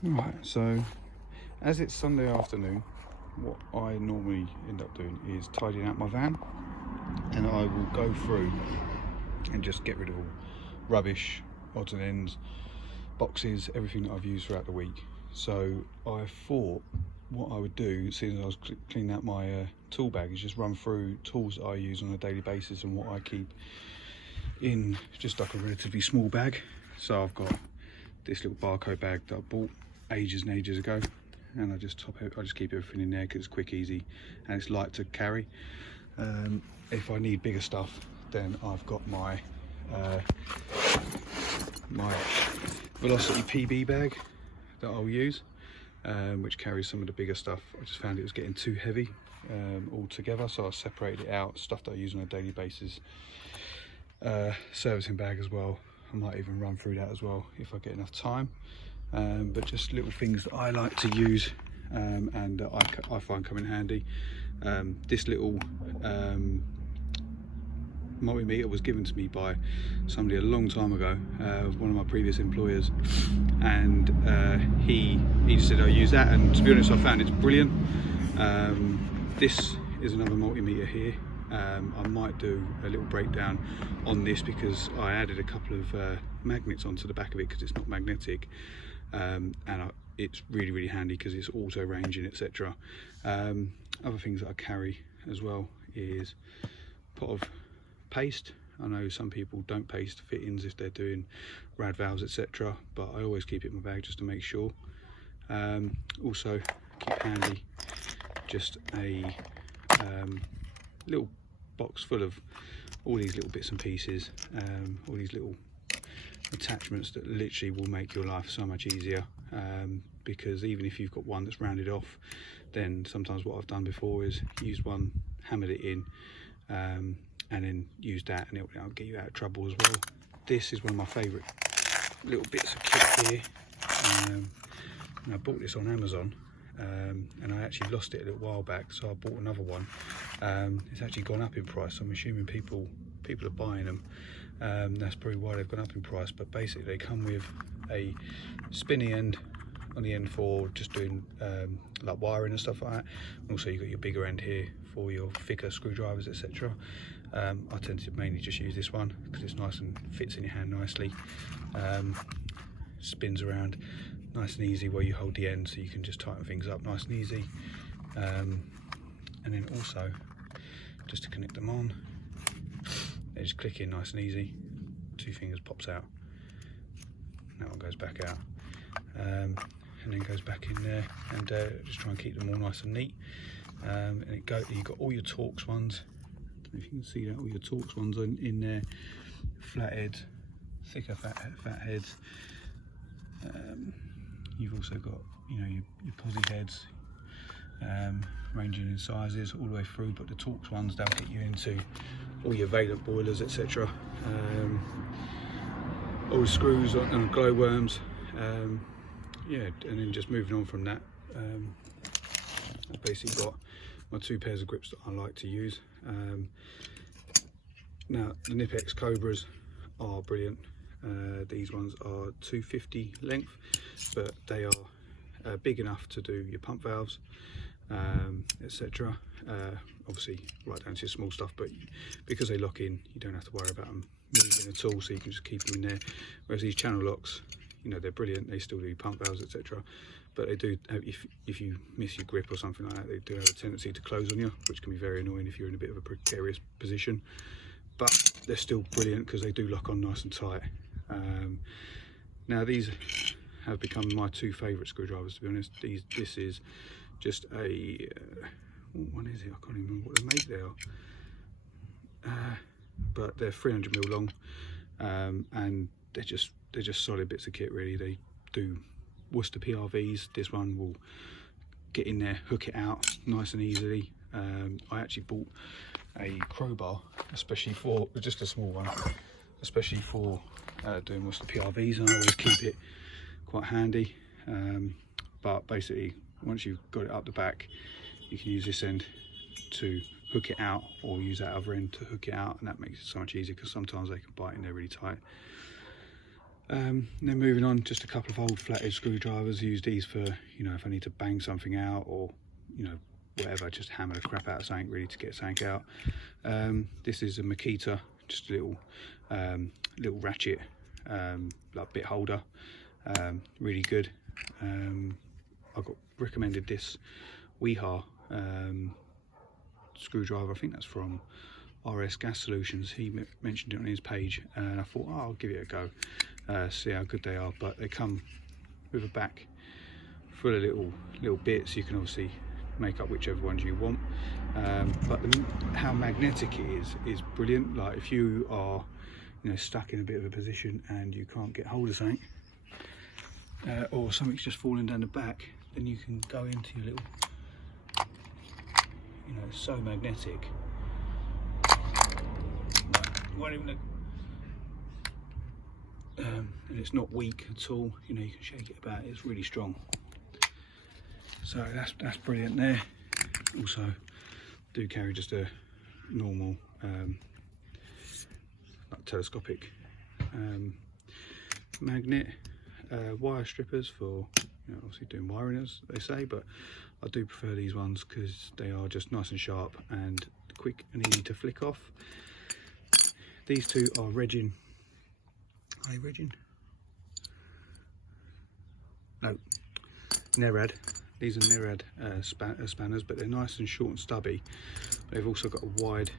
Right, so as it's Sunday afternoon, what I normally end up doing is tidying out my van, and I will go through and just get rid of all rubbish, odds and ends, boxes, everything that I've used throughout the week. So I thought what I would do, seeing as I was cleaning out my tool bag, is just run through tools that I use on a daily basis and what I keep in just like a relatively small bag. So I've got this little barcode bag that I bought ages and ages ago, and I just keep everything in there because it's quick, easy, and it's light to carry. If I need bigger stuff, then I've got my my Velocity PB bag that I'll use, which carries some of the bigger stuff. I just found it was getting too heavy altogether, so I separated it out. Stuff that I use on a daily basis. Servicing bag as well. I might even run through that as well if I get enough time. But just little things that I like to use and that I find come in handy. This little multimeter was given to me by somebody a long time ago, one of my previous employers, and he just said I use that, and to be honest I found it's brilliant. This is another multimeter here. I might do a little breakdown on this because I added a couple of magnets onto the back of it because it's not magnetic, and it's really handy because it's auto ranging, etc. Other things that I carry as well is a pot of paste. I know some people don't paste fittings if they're doing rad valves, etc., but I always keep it in my bag just to make sure. Also keep handy just a little box full of all these little bits and pieces, all these little attachments that literally will make your life so much easier, because even if you've got one that's rounded off, then sometimes what I've done before is use one, hammered it in, and then use that, and it'll get you out of trouble as well. This is one of my favourite little bits of kit here, and I bought this on Amazon. And I actually lost it a little while back, so I bought another one. It's actually gone up in price, so I'm assuming people are buying them. That's probably why they've gone up in price, but basically they come with a spinny end on the end for just doing like wiring and stuff like that, and also you've got your bigger end here for your thicker screwdrivers, etc. I tend to mainly just use this one because it's nice and fits in your hand nicely. Spins around nice and easy where you hold the end, so you can just tighten things up nice and easy. And then also just to connect them on, they just click in nice and easy. 2 fingers pops out, that one goes back out, and then goes back in there, and just try and keep them all nice and neat. And you've got all your Torx ones. I don't know if you can see that, all your Torx ones in there, flat heads, thicker fat heads. You've also got, you know, your posi heads, ranging in sizes all the way through, but the Torx ones, they'll get you into all your Valent boilers, etc. All the screws and glowworms. Yeah, and then just moving on from that, I've basically got my 2 pairs of grips that I like to use. Now the Nipex Cobras are brilliant. These ones are 250 length, but they are big enough to do your pump valves, etc. Obviously right down to your small stuff, but because they lock in, you don't have to worry about them moving at all, so you can just keep them in there. Whereas these channel locks, you know, they're brilliant, they still do pump valves, etc., but they do have, if you miss your grip or something like that, they do have a tendency to close on you, which can be very annoying if you're in a bit of a precarious position. But they're still brilliant because they do lock on nice and tight. Now these have become my 2 favourite screwdrivers, to be honest. This is just a what one is it? I can't even remember what the make they are, but they're 300mm long, and they're just solid bits of kit really. They do Worcester PRVs. This one will get in there, hook it out nice and easily. I actually bought a crowbar, especially for just a small one, especially for doing Worcester PRVs, and I always keep it quite handy. But basically, once you've got it up the back, you can use this end to hook it out, or use that other end to hook it out, and that makes it so much easier because sometimes they can bite in there really tight. Then moving on, just a couple of old flathead screwdrivers. Use these for, you know, if I need to bang something out, or, you know, whatever, just hammer the crap out of something really to get something out. This is a Makita, just a little ratchet, like bit holder, really good. I got recommended this Weha screwdriver. I think that's from RS Gas Solutions. He mentioned it on his page, and I thought, oh, I'll give it a go, see how good they are. But they come with a back full of little bits. You can obviously make up whichever ones you want, but how magnetic it is brilliant. Like if you are, you know, stuck in a bit of a position and you can't get hold of something, or something's just falling down the back, then you can go into your little, you know, it's so magnetic. Won't even look. And it's not weak at all, you know, you can shake it about, it's really strong. So that's brilliant there. Also do carry just a normal like telescopic magnet, wire strippers for, you know, obviously doing wiring as they say, but I do prefer these ones because they are just nice and sharp and quick and easy to flick off. These two are Regin. Are they Regin? No, Nerad. These are Nerad spanners, but they're nice and short and stubby. They've also got a wide,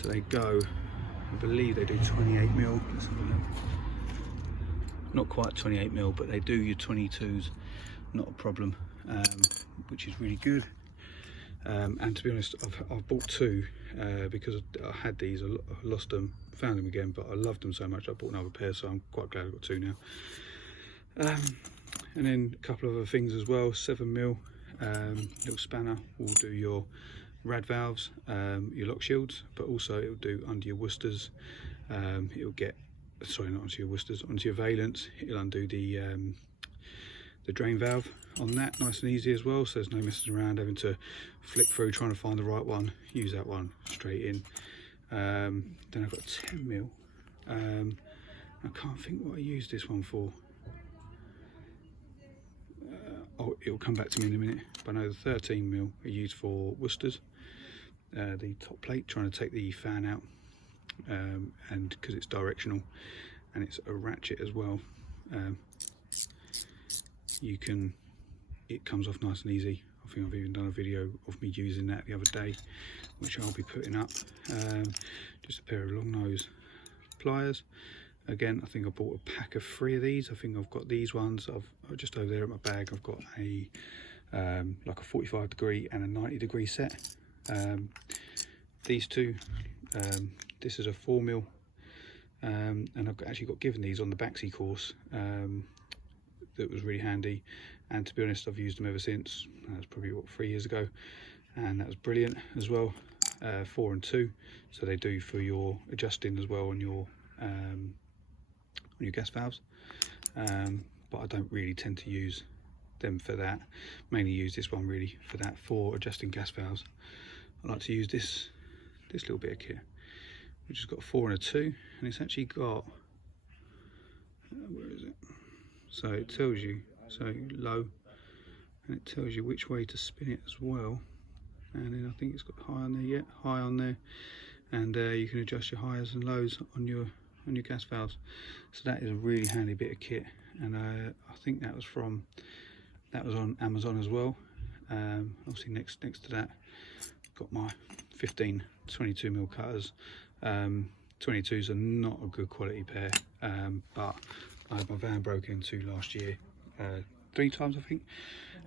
so they go, I believe they do 28mm. Let's have a look. Not quite 28mm, but they do your 22s, not a problem, which is really good. And to be honest, I've bought two because I had these, I lost them, found them again, but I loved them so much I bought another pair, so I'm quite glad I've got two now. And then a couple of other things as well. 7mm little spanner will do your rad valves, your lock shields, but also it'll do under your Worcesters. It'll get, sorry, not onto your Worcesters, onto your valence. It'll undo the drain valve on that, nice and easy as well, so there's no messing around having to flick through trying to find the right one. Use that one straight in. Then I've got 10mm. I can't think what I used this one for. Oh, it'll come back to me in a minute, but I know the 13mm are used for Worcesters, the top plate, trying to take the fan out, and because it's directional and it's a ratchet as well, it comes off nice and easy. I think I've even done a video of me using that the other day, which I'll be putting up. Just a pair of long nose pliers. Again, I think I bought a pack of 3 of these. I think I've got these ones. I've just over there at my bag, I've got a like a 45 degree and a 90 degree set. These two, this is a 4mm, and I've actually got given these on the Baxi course. That was really handy, and to be honest, I've used them ever since. That was probably what, 3 years ago, and that was brilliant as well. 4 and 2, so they do for your adjusting as well on your gas valves, but I don't really tend to use them for that. Mainly use this one really for that, for adjusting gas valves. I like to use this little bit of kit, which has got a 4 and a 2, and it's actually got, where is it? So it tells you, so low, and it tells you which way to spin it as well. And then I think it's got high on there, yeah, high on there, and you can adjust your highs and lows on your gas valves. So that is a really handy bit of kit, and I think that was on Amazon as well. Obviously next to that, got my 15 22mm cutters. 22s are not a good quality pair, but I had my van broken into last year 3 times I think,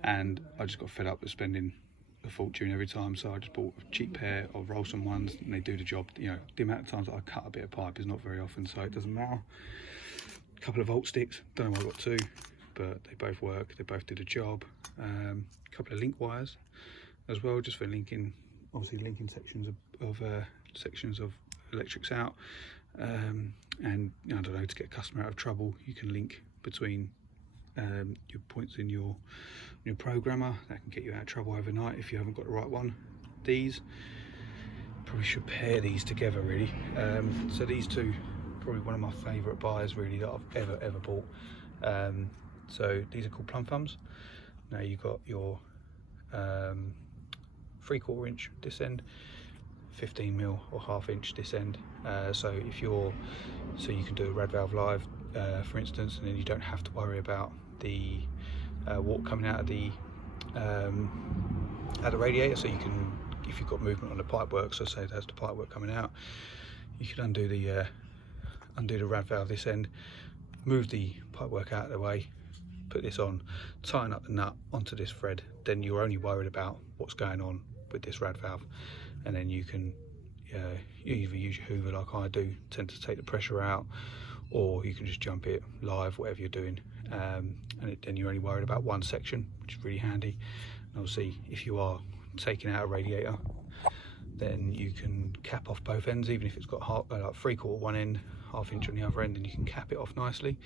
and I just got fed up with spending a fortune every time, so I just bought a cheap pair of Rolson ones, and they do the job. You know, the amount of times that I cut a bit of pipe is not very often, so it doesn't matter. A couple of volt sticks, don't know why I got 2, but they both work, they both do the job. A couple of link wires as well, just for linking, obviously linking sections of electrics out, and I don't know, to get a customer out of trouble, you can link between your points in your programmer. That can get you out of trouble overnight if you haven't got the right one. These probably should pair these together really. So these two probably one of my favourite buys really that I've ever bought. So these are called plum thumbs. Now you've got your 3/4 inch this end, 15mm or 1/2 inch this end. So you can do a rad valve live, for instance, and then you don't have to worry about the water coming out of the radiator. So you can, if you've got movement on the pipework, so say there's the pipework coming out, you can undo the rad valve this end, move the pipework out of the way, put this on, tighten up the nut onto this thread. Then you're only worried about what's going on with this rad valve, and then you can you either use your hoover like I do, tend to take the pressure out, or you can just jump it live, whatever you're doing, then you're only worried about one section, which is really handy. And obviously if you are taking out a radiator, then you can cap off both ends, even if it's got like 3/4 one end, 1/2 inch on the other end, and you can cap it off nicely,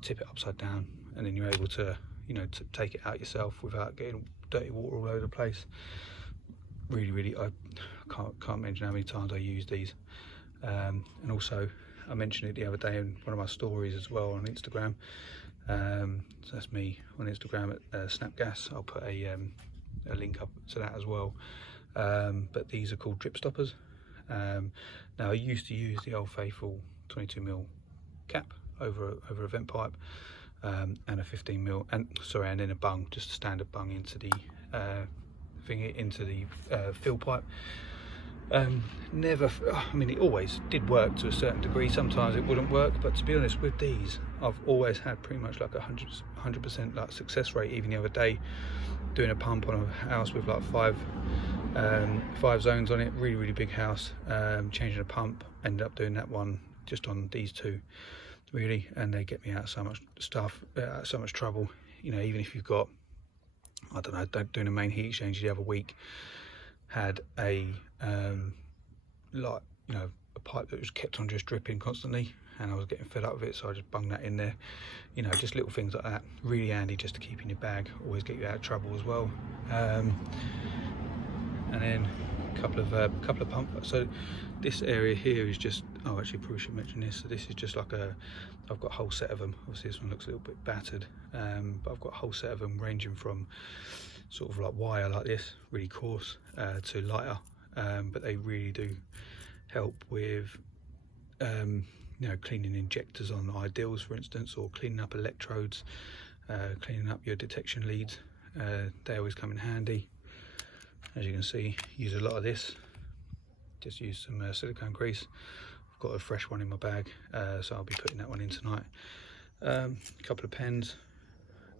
tip it upside down, and then you're able to, to take it out yourself without getting dirty water all over the place. Really, I can't mention how many times I use these. And also, I mentioned it the other day in one of my stories as well on Instagram. So that's me on Instagram at Snapgas. I'll put a link up to that as well. But these are called drip stoppers. Now I used to use the old faithful 22mm cap over a vent pipe, and a 15mm, and then a bung, just a standard bung into the fill pipe. I mean, it always did work to a certain degree. Sometimes it wouldn't work, but to be honest, with these, I've always had pretty much like 100% like success rate. Even the other day, doing a pump on a house with like five zones on it, really big house, changing a pump, ended up doing that one just on these two, really, and they get me out of so much stuff, so much trouble. Even if you've got, I don't know, doing a main heat exchange the other week, had a a pipe that was kept on just dripping constantly, and I was getting fed up with it, so I just bunged that in there. Just little things like that, really handy just to keep in your bag, always get you out of trouble as well. And then a couple of pump. So this area here is just, actually probably should mention this. So this is just like I've got a whole set of them. Obviously this one looks a little bit battered, but I've got a whole set of them ranging from sort of like wire like this, really coarse, to lighter, but they really do help with cleaning injectors on ideals, for instance, or cleaning up electrodes, cleaning up your detection leads. They always come in handy. As you can see, use a lot of this. Just use some silicone grease. I've got a fresh one in my bag, so I'll be putting that one in tonight. A couple of pens,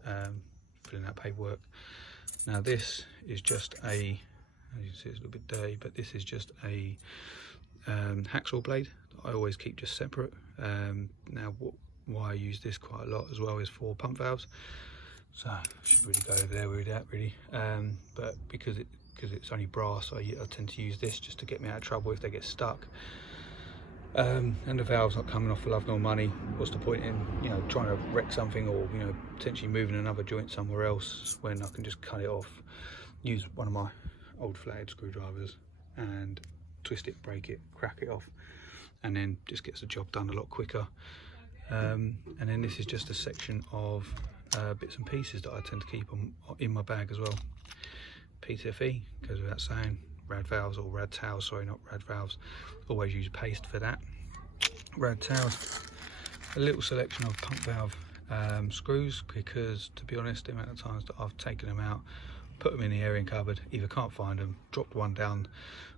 filling out paperwork. Now this is just as you can see, it's a little bit dirty, but this is just a hacksaw blade that I always keep just separate. Now why I use this quite a lot as well is for pump valves, so I should really go over there with that really, but because it's only brass, I tend to use this just to get me out of trouble if they get stuck. And the valve's not coming off for love nor money. What's the point in trying to wreck something, or potentially moving another joint somewhere else, when I can just cut it off, use one of my old flathead screwdrivers and twist it, break it, crack it off, and then just gets the job done a lot quicker. And then this is just a section of bits and pieces that I tend to keep in my bag as well. PTFE goes without saying. Rad valves, or rad towels, sorry, not rad valves. Always use paste for that. Rad towels. A little selection of pump valve screws, because to be honest, the amount of times that I've taken them out, put them in the airing cupboard, either can't find them, dropped one down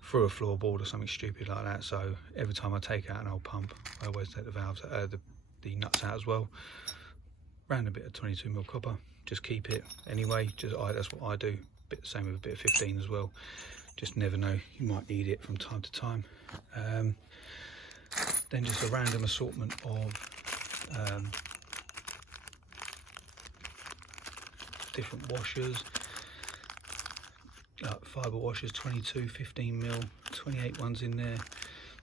through a floorboard or something stupid like that. So every time I take out an old pump, I always take the valves, the nuts out as well. Round a bit of 22mm copper, just keep it anyway. That's what I do. Same with a bit of 15 as well. Just never know, you might need it from time to time. Then just a random assortment of different washers, like fibre washers, 22, 15mm, 28 ones in there,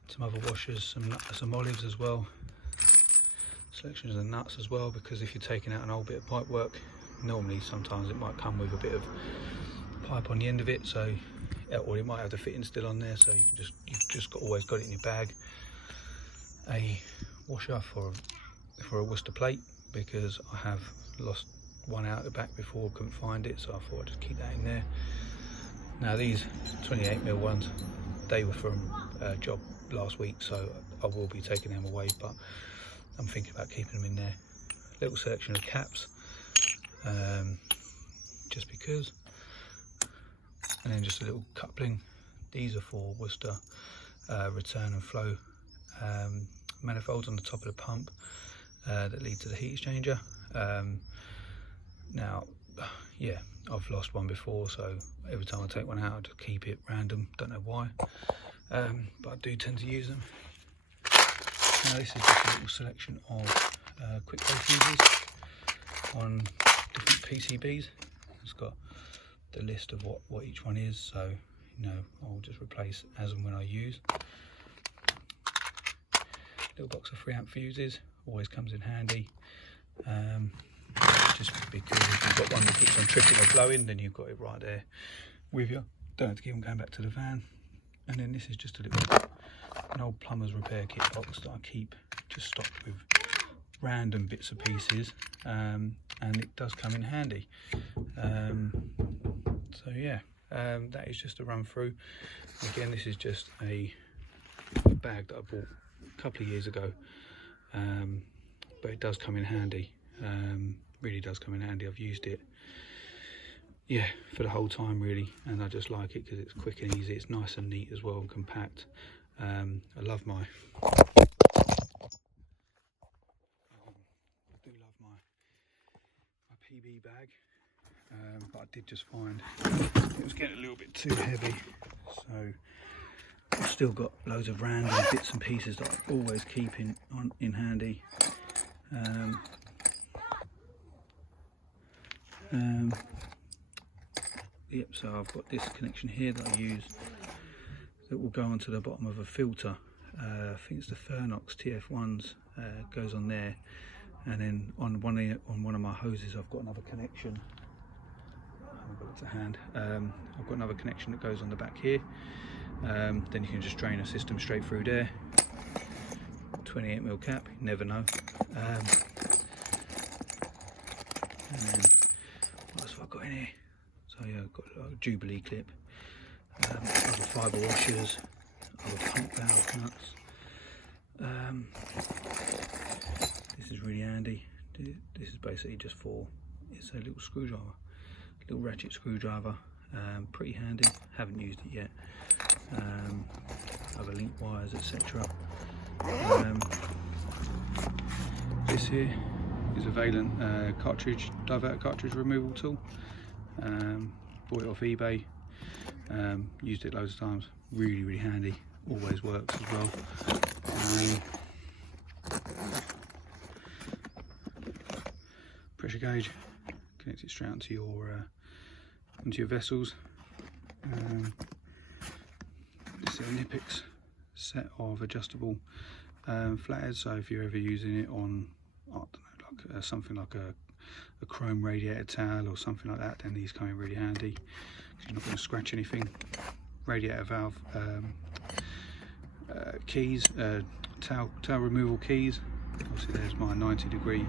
some other washers, some olives as well, selections of nuts as well, because if you're taking out an old bit of pipe work, normally sometimes it might come with a bit of pipe on the end of it, so, or it might have the fitting still on there, so you've just always got it in your bag. a washer for a Worcester plate, because I have lost one out the back before, couldn't find it, so I thought I'd just keep that in there. Now these 28mm ones, they were from a job last week, so I will be taking them away, but I'm thinking about keeping them in there. Little selection of caps, just because, and then just a little coupling. These are for Worcester return and flow manifolds on the top of the pump that lead to the heat exchanger. Now, yeah, I've lost one before, so every time I take one out I just keep it random, don't know why, but I do tend to use them. Now this is just a little selection of quick go fuses on different PCBs. It's got the list of what each one is, so you know, I'll just replace as and when I use. Little box of 3A fuses, always comes in handy, just because if you've got one that keeps on tripping or blowing, then you've got it right there with you, don't have to keep on going back to the van. And then this is just an old plumber's repair kit box that I keep just stocked with random bits and pieces, and it does come in handy. So yeah, that is just a run through. Again, this is just a bag that I bought a couple of years ago, but it does come in handy, really does come in handy. I've used it, yeah, for the whole time really, and I just like it because it's quick and easy. It's nice and neat as well, and compact. I love my PB bag, but I did just find it was getting a little bit too heavy, so I've still got loads of random bits and pieces that I always keep in handy. Yep, so I've got this connection here that I use that will go onto the bottom of a filter. I think it's the Fernox TF1s, goes on there, and then on one of my hoses I've got another connection. I've got it to hand. I've got another connection that goes on the back here. Then you can just drain a system straight through there. 28mm cap, you never know. And then what else have I got in here? So yeah, I've got a Jubilee clip, other fibre washers, other pump valve nuts. This is really handy. This is basically just for, it's a little screwdriver, little ratchet screwdriver, pretty handy. Haven't used it yet. Other link wires, etc. This here is a Valent cartridge, diverter cartridge removal tool. Bought it off eBay, used it loads of times, really handy, always works as well. Pressure gauge, connect it straight onto your vessels. This is a Nipix set of adjustable flatheads, so if you're ever using it on, I don't know, like something like a chrome radiator towel or something like that, then these come in really handy because you're not going to scratch anything. Radiator valve keys, towel removal keys. Obviously there's my 90-degree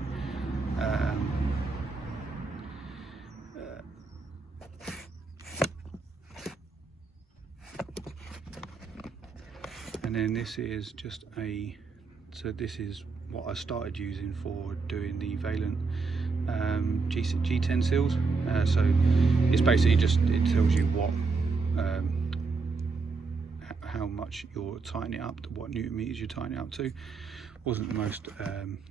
and then this is just so this is what I started using for doing the Valent G10 seals. So it's basically just, it tells you what how much you're tightening it up, what newton meters you're tightening it up to. Wasn't the most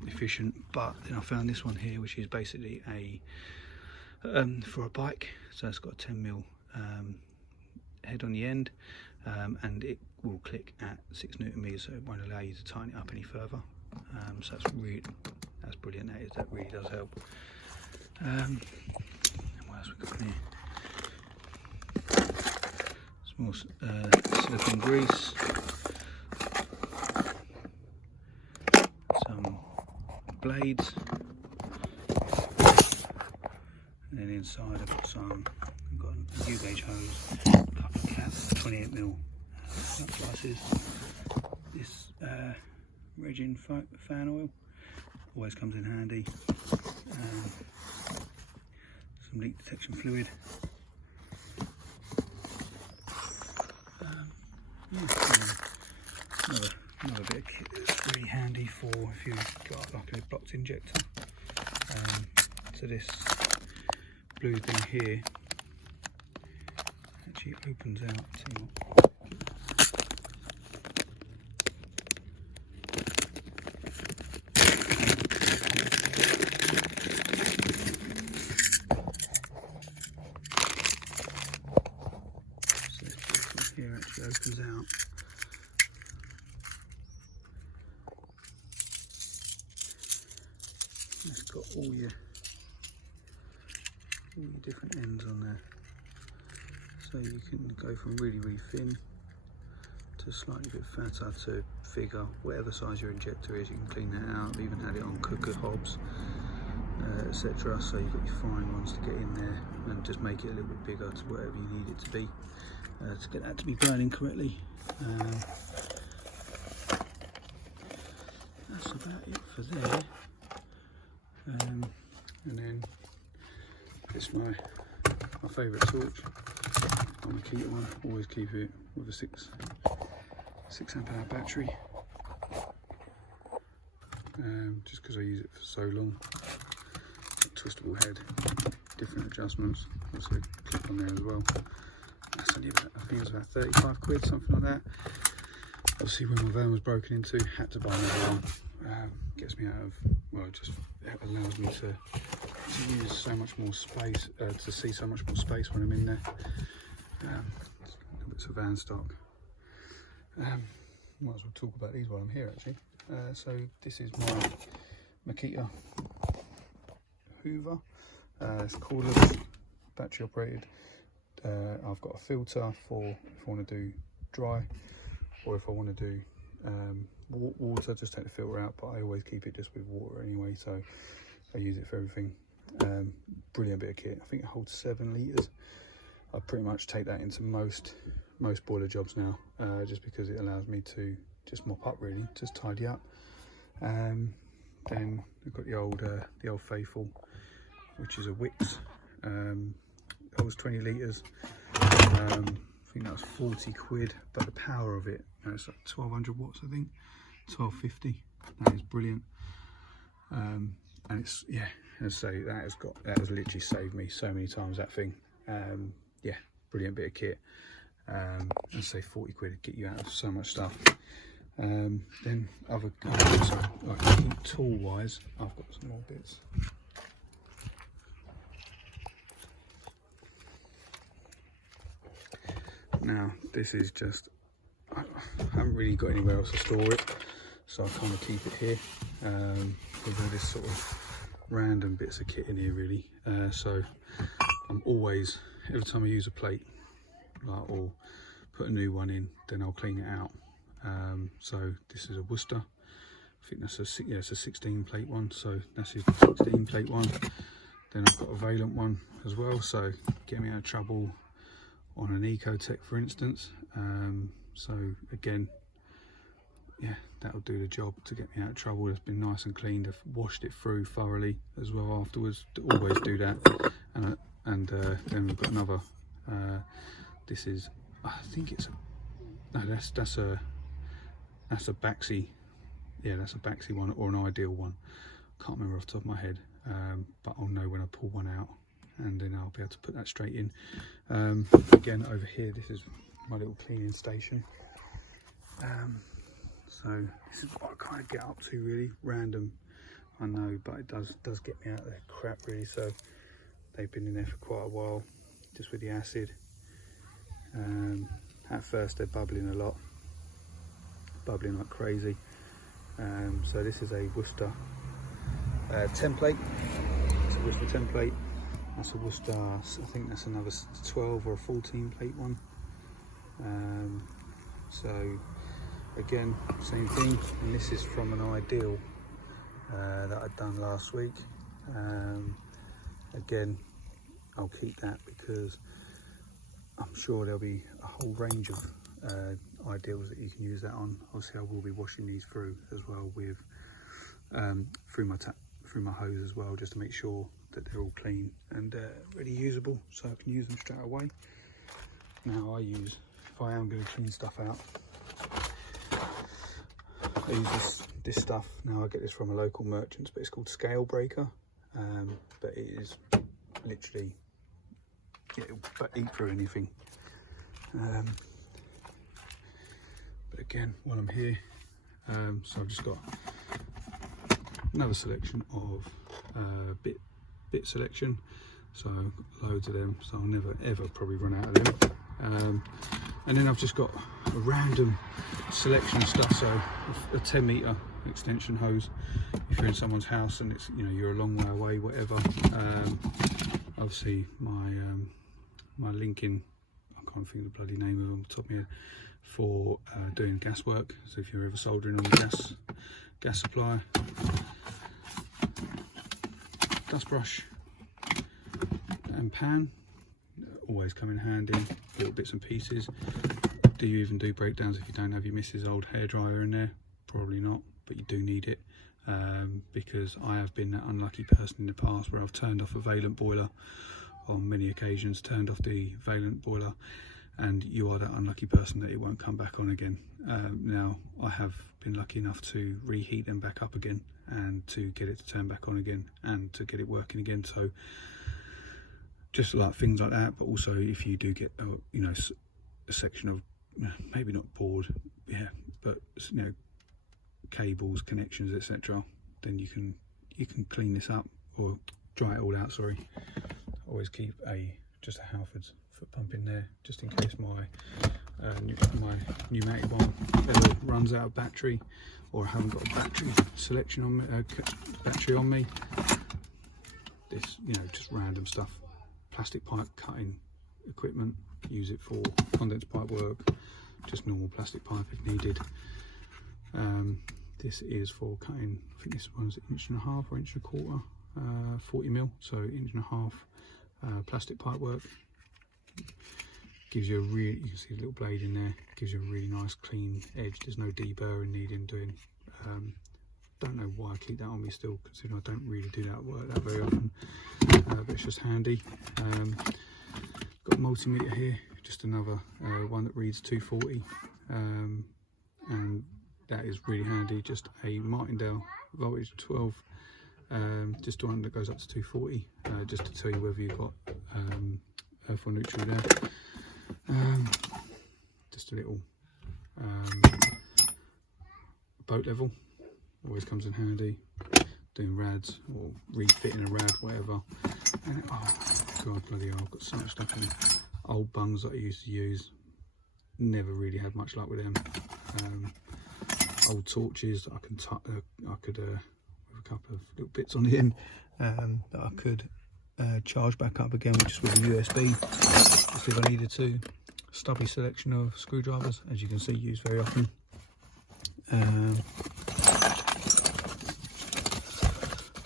efficient, but then I found this one here, which is basically for a bike. So it's got a 10mm head on the end, and it will click at 6 newton meters, so it won't allow you to tighten it up any further. So that's brilliant. That really does help. And what else we got in here? Small silicone grease, some blades, and then inside I've got a U-gauge hose, a couple of caps, 28mm nut slices. This Regin fan oil, always comes in handy. Some leak detection fluid. Another bit of kit that's really handy for if you've got like a blocked injector. So this blue thing here actually opens out. See what? So this bit here actually opens out. It's got all your different ends on there, so you can go from really thin to slightly bit fatter to figure whatever size your injector is. You can clean that out. I've even had it on cooker hobs, etc. So you've got your fine ones to get in there and just make it a little bit bigger to whatever you need it to be, to get that to be burning correctly. That's about it for there. And then it's my favourite torch. I'm a Makita one. Always keep it with a 6 amp hour battery, just because I use it for so long. Twistable head, different adjustments. Also clip on there as well. That's only about, I think it was about 35 quid, something like that. Obviously, when my van was broken into, had to buy another one. Gets me out of, well, it allows me to use so much more space, to see so much more space when I'm in there. Little bits of van stock. Might as well talk about these while I'm here actually. So this is my Makita Hoover. It's cordless, battery operated. I've got a filter for if I want to do dry, or if I want to do water, just take the filter out, but I always keep it just with water anyway, so I use it for everything. Brilliant bit of kit. I think it holds 7 litres. I pretty much take that into most boiler jobs now, just because it allows me to just mop up, really, just tidy up. Then we've got the old faithful, which is a Wix. Holds 20 litres. I think that was 40 quid, but the power of it, it's like 1200 watts, I think, 1250. That is brilliant. And it's, yeah, as I say, that has literally saved me so many times, that thing. Yeah, brilliant bit of kit. As I say, 40 quid to get you out of so much stuff. Then other like tool wise, I've got some more bits. Now this is just, I haven't really got anywhere else to store it, so I kind of keep it here, with all this sort of random bits of kit in here, really. So I'm always, every time I use a plate, like, or put a new one in, then I'll clean it out. So this is a Worcester. I think that's it's a 16 plate one, so that's his 16 plate one. Then I've got a Valent one as well, so get me out of trouble on an Ecotech, for instance. So again, yeah, that'll do the job to get me out of trouble. It's been nice and cleaned. I've washed it through thoroughly as well afterwards. Always do that. And then we've got another. This is, I think it's a, no, that's a Baxi. Yeah, that's a Baxi one, or an Ideal one. Can't remember off the top of my head, but I'll know when I pull one out, and then I'll be able to put that straight in. Again, over here, this is my little cleaning station. So this is what I kind of get up to, really random, I know, but it does get me out of the crap, really. So they've been in there for quite a while, just with the acid. At first they're bubbling a lot, bubbling like crazy. So this is a Worcester template. It's a Worcester template. That's a Worcester, I think that's another 12 or a 14 plate one. So again, same thing, and this is from an Ideal that I'd done last week. Again, I'll keep that because I'm sure there'll be a whole range of ideals that you can use that on. Obviously I will be washing these through as well with through my hose as well, just to make sure that they're all clean and ready usable, so I can use them straight away. Now if I am going to clean stuff out, I use this stuff. Now I get this from a local merchant, but it's called Scale Breaker, but it is literally, it'll eat through anything. But again, while I'm here, so I've just got another selection of bit selection, so loads of them, so I'll never ever probably run out of them. And then I've just got a random selection of stuff, so a 10 meter extension hose if you're in someone's house and it's, you know, you're a long way away, whatever. Obviously my linking, I can't think of the bloody name of them off the top of my head, for doing gas work, so if you're ever soldering on the gas supply. Dust brush and pan always come in handy, little bits and pieces. Do you even do breakdowns if you don't have your missus' old hairdryer in there? Probably not, but you do need it, because I have been that unlucky person in the past where I've turned off a Valent boiler on many occasions, turned off the Valent boiler, and you are that unlucky person that it won't come back on again. Now I have been lucky enough to reheat them back up again and to get it to turn back on again and to get it working again. So just like things like that, but also if you do get you know, a section of maybe not board, yeah, but you know, cables, connections, etc., then you can clean this up or dry it all out. Sorry, always keep just a Halford's foot pump in there, just in case my pneumatic one ever runs out of battery, or I haven't got a battery selection on me, battery on me. This, you know, just random stuff. Plastic pipe cutting equipment, use it for condensed pipe work, just normal plastic pipe if needed. This is for cutting, I think this one's 1.5 or 1.25, 40 mil, so 1.5 plastic pipe work. Gives you a really, you can see a little blade in there, gives you a really nice clean edge. There's no deburring needed doing. Don't know why I keep that on me still, considering I don't really do that work that very often, but it's just handy. Got a multimeter here, just another one that reads 240, and that is really handy. Just a Martindale voltage 12, just one that goes up to 240, just to tell you whether you've got earth or neutral there. Just a little boat level, always comes in handy, doing rads or refitting a rad, whatever. And oh god, bloody hell, I've got so much stuff in there. Old bungs that I used to use, never really had much luck with them. Old torches that I could with a couple of little bits on the end, that I could charge back up again just with a USB, just if I needed to. Stubby selection of screwdrivers, as you can see, used very often.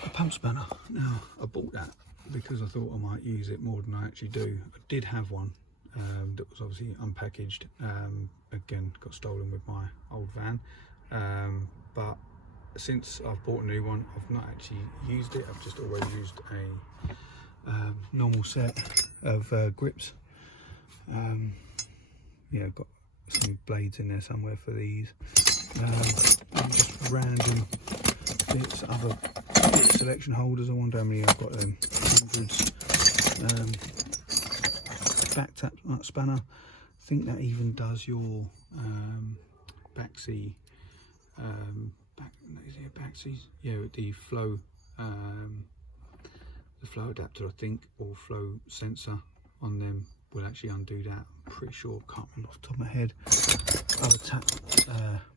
A pump spanner. Now I bought that because I thought I might use it more than I actually do. I did have one that was obviously unpackaged, again got stolen with my old van, but since I've bought a new one, I've not actually used it. I've just always used a normal set of grips. Yeah, I've got some blades in there somewhere for these, and just random bits, other bit selection holders. I wonder how many I've got them, hundreds. Back tap spanner, I think that even does your backseat, backseas, yeah, with the flow adapter, I think, or flow sensor on them will actually undo that. I'm pretty sure, can't remember off the top of my head. Other tap,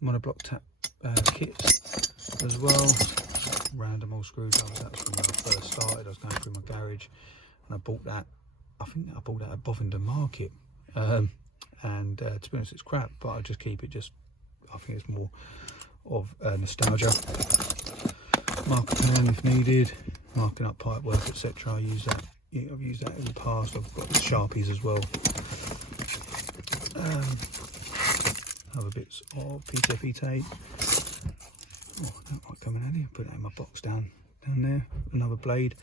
monoblock tap kits as well. Random old screwdrivers. That's when I first started. I was going through my garage and I bought that. I think I bought that at Bovingdon Market, and to be honest, it's crap, but I just keep it. Just, I think it's more of nostalgia. Marker pen if needed, marking up pipe work, etc. I use that. I've used that in the past. I've got Sharpies as well. other bits of PTFE tape. Oh, I don't like coming out here. Put that in my box down there. Another blade.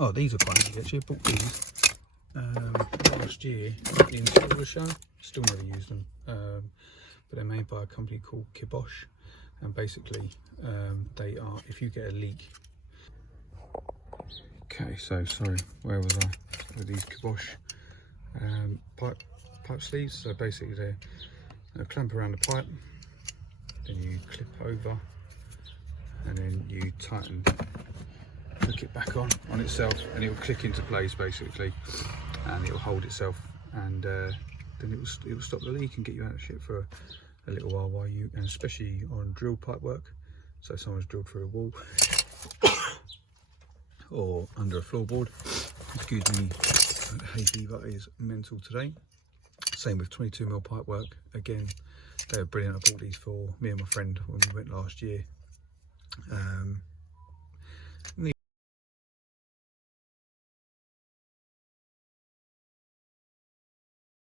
Oh, these are quite handy actually. I bought these last year at the installer show. Still never used them, but they're made by a company called Kibosh, and basically they are, if you get a leak. Okay, so sorry, where was I? With these Kibosh pipe sleeves. So basically they clamp around the pipe, then you clip over, and then you tighten, hook it back on itself, and it will click into place basically, and it will hold itself, and then it will stop the leak and get you out of shit for a little while you, and especially on drill pipe work. So someone's drilled through a wall or under a floorboard. Excuse me, hay fever is mental today. Same with 22mm pipe work. Again, they're brilliant. I bought these for me and my friend when we went last year.